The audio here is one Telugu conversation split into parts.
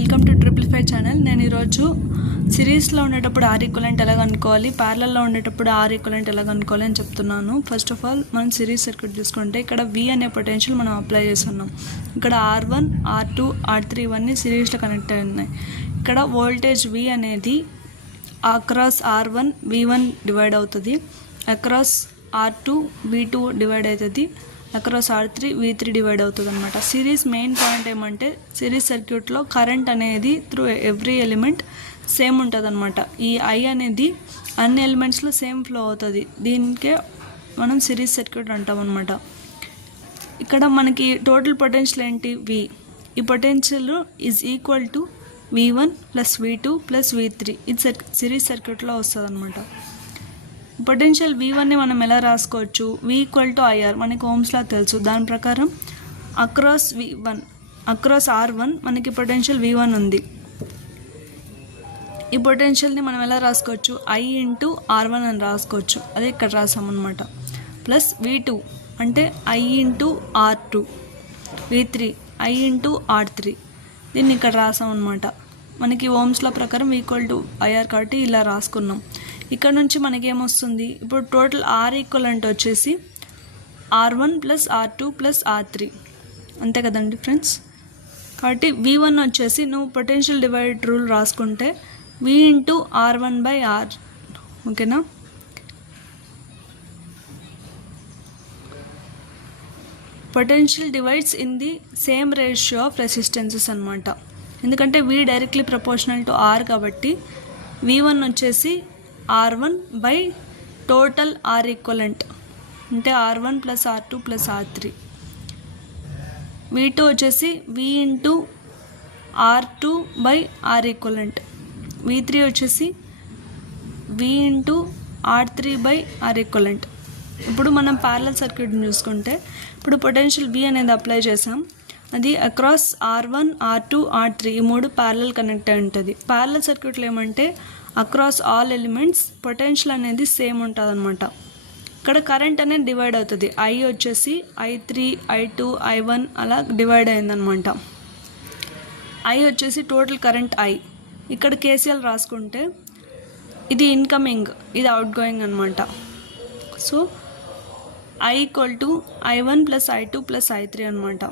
Welcome to ట్రిపుల్5 channel. నేను ఈరోజు సిరీస్లో ఉండేటప్పుడు ఆర్ ఈక్వలెంట్ ఎలా కనుక్కోవాలి, ప్యారలల్లో ఉండేటప్పుడు ఆర్ ఈక్వలెంట్ ఎలా కనుక్కోవాలి అని చెప్తున్నాను. ఫస్ట్ ఆఫ్ ఆల్ మనం సిరీస్ సర్క్యూట్ తీసుకుంటే ఇక్కడ V అనే పొటెన్షియల్ మనం అప్లై చేస్తున్నాం. ఇక్కడ R1, R2, R3 ఇవన్నీ సిరీస్లో కనెక్ట్ అయి ఉన్నాయి. ఇక్కడ వోల్టేజ్ V అనేది అక్రాస్ R1 V1 డివైడ్ అవుతుంది, అక్రాస్ R2 V2 డివైడ్ అవుతుంది, అక్రాస్ R3 V3 డివైడ్ అవుతుంది అనమాట. సిరీస్ మెయిన్ పాయింట్ ఏమంటే సిరీస్ సర్క్యూట్లో కరెంట్ అనేది త్రూ ఎవ్రీ ఎలిమెంట్ సేమ్ ఉంటుంది అనమాట. ఈ I అనేది అన్ని ఎలిమెంట్స్లో సేమ్ ఫ్లో అవుతుంది. దీనికే మనం సిరీస్ సర్క్యూట్ అంటాం అనమాట. ఇక్కడ మనకి టోటల్ పొటెన్షియల్ ఏంటి V. ఈ potential is equal to V1 + V2 + V3. ఇది సిరీస్ సర్క్యూట్లో వస్తుంది అనమాట. పొటెన్షియల్ V1ని మనం ఎలా రాసుకోవచ్చు? V = IR మనకి ఓమ్స్లా తెలుసు. దాని ప్రకారం అక్రాస్ R1 మనకి పొటెన్షియల్ V1 ఉంది. ఈ పొటెన్షియల్ని మనం ఎలా రాసుకోవచ్చు? I × R1 అని రాసుకోవచ్చు. అదే ఇక్కడ రాసామన్నమాట. ప్లస్ V2 అంటే I × R2, V3 I × R3. దీన్ని ఇక్కడ రాసామన్నమాట. మనకి ఓమ్స్లా ప్రకారం V = IR కాబట్టి ఇలా రాసుకున్నాం. ఇక్కడ నుంచి మనకి ఏమొస్తుంది? ఇప్పుడు టోటల్ ఆర్ ఈక్వలెంట్ వచ్చేసి R1 + R2 + R3 అంతే కదండి ఫ్రెండ్స్. కాబట్టి V1 వచ్చేసి నువ్వు పొటెన్షియల్ డివైడ్ రూల్ రాసుకుంటే V × R1/R, ఓకేనా? Potential divides in the same ratio of resistances అనమాట. ఎందుకంటే V directly proportional to R కాబట్టి V1 వచ్చేసి R1 టోటల్ ఆర్ ఈక్వలెంట్ అంటే R1 + R2 + R3. V2 వచ్చేసి V × R2/R ఈక్వలెంట్. V3 వచ్చేసి V × R3/R ఈక్వలెంట్. ఇప్పుడు మనం ప్యారలల్ సర్క్యూట్ని చూసుకుంటే ఇప్పుడు పొటెన్షియల్ V అనేది అప్లై చేసాం. అది అక్రాస్ R1, R2, R3 ఈ మూడు ప్యారలల్ కనెక్ట్ అయి ఉంటుంది. ప్యారలల్ సర్క్యూట్లో ఏమంటే అక్రాస్ ఆల్ ఎలిమెంట్స్ పొటెన్షియల్ అనేది సేమ్ ఉంటుంది అనమాట. ఇక్కడ కరెంట్ అనేది డివైడ్ అవుతుంది. I వచ్చేసి I3, I2, I1 అలా డివైడ్ అయిందనమాట. I వచ్చేసి టోటల్ కరెంట్ I. ఇక్కడ KCL రాసుకుంటే ఇది ఇన్కమింగ్, ఇది అవుట్ గోయింగ్ అనమాట. So I = I1 + I2 + I3 అనమాట.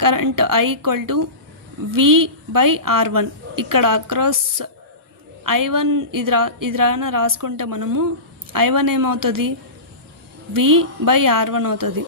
Current I = V/R1. ఇక్కడ అక్రాస్ I1 ఇది రాసుకుంటే మనము I1 ఏమవుతుంది? V/R1 అవుతుంది.